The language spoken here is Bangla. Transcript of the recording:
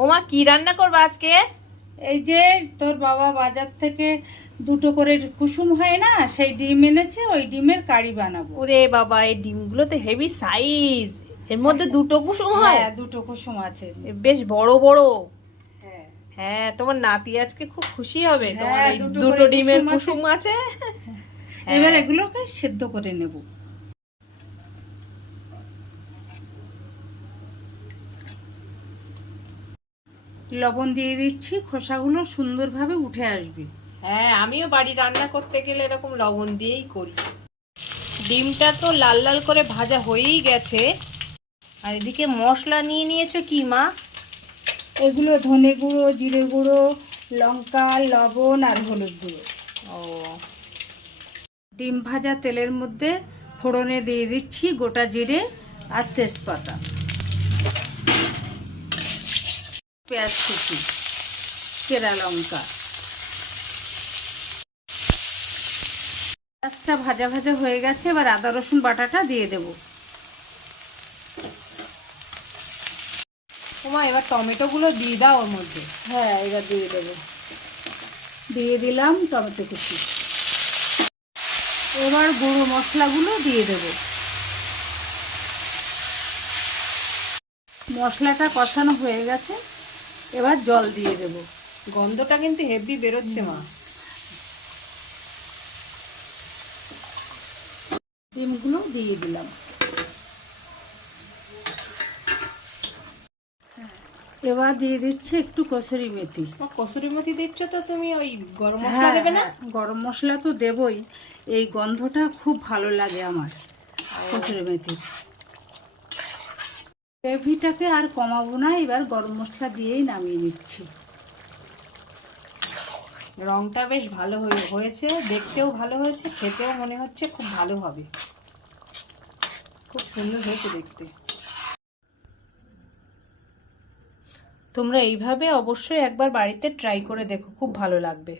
ওমা কি রান্না করবে আজকে? এই যে তোর বাবা বাজার থেকে দুটো করে কুসুম হয় না, সেই ডিম এনেছে, ওই ডিমের কারি বানাবো। ওরে বাবা, এই ডিমগুলো তো হেভি সাইজ। এর মধ্যে দুটো কুসুম হয়? হ্যাঁ, দুটো কুসুম আছে। বেশ বড় বড়। হ্যাঁ হ্যাঁ, তোমার নাতি আজকে খুব খুশি হবে, তোমার হ্যাঁ, এই দুটো দুটো করে ডিমের কুসুম কুসুম আছে। এবার হ্যাঁ, এগুলোকে সেদ্ধ করে নেব। লবণ দিয়ে দিচ্ছি, খোসাগুলো সুন্দরভাবে উঠে আসবে। হ্যাঁ, আমিও বাড়ি রান্না করতে গেলে এরকম লবণ দিয়েই করি। ডিমটা তো লাল লাল করে ভাজা হয়েই গেছে। আর এদিকে মশলা নিয়ে নিয়েছো কি মা? এগুলো ধনে গুঁড়ো, জিরে গুঁড়ো, লঙ্কা, লবণ আর হলুদ গুঁড়ো। ও, ডিম ভাজা তেলের মধ্যে ফোড়নে দিয়ে দিচ্ছি গোটা জিরে আর তেজপাতা, পেঁয়াজ কুচি, চেরা লঙ্কা। পেঁয়াজটা ভাজা ভাজা হয়ে গেছে, এবার আদা রসুন বাটাটা দিয়ে দেব। ওমা এবার টমেটোগুলো দিয়ে দাও ওর মধ্যে। হ্যাঁ, এবার দিয়ে দেবো। দিয়ে দিলাম টমেটো কুচি। এবার গুঁড়ো মশলাগুলো দিয়ে দেব। মশলাটা কষানো হয়ে গেছে, এবার জল দিয়ে দেব। গন্ধটা কিন্তু হেভি বেরোচ্ছে মা। ডিমগুলো দিয়ে দিলাম। এবার দিয়ে দিচ্ছি একটু কসুরি মেথি। কসুরি মেথি দিচ্ছ তো তুমি, ওই গরম মশলা হ্যাঁ দেবে না? হ্যাঁ, গরম মশলা তো দেবই। এই গন্ধটা খুব ভালো লাগে আমার, কসুরি মেথি। গ্রেভিটাকে আর কমাবো না, এবার গরম মশলা দিয়েই নামিয়ে নিচ্ছি। রংটা বেশ ভালো হয়েছে, দেখতেও ভালো হয়েছে, খেতেও মনে হচ্ছে খুব ভালো হবে। খুব সুন্দর হয়েছে দেখতে। তোমরা এইভাবে অবশ্যই একবার বাড়িতে ট্রাই করে দেখো, খুব ভালো লাগবে।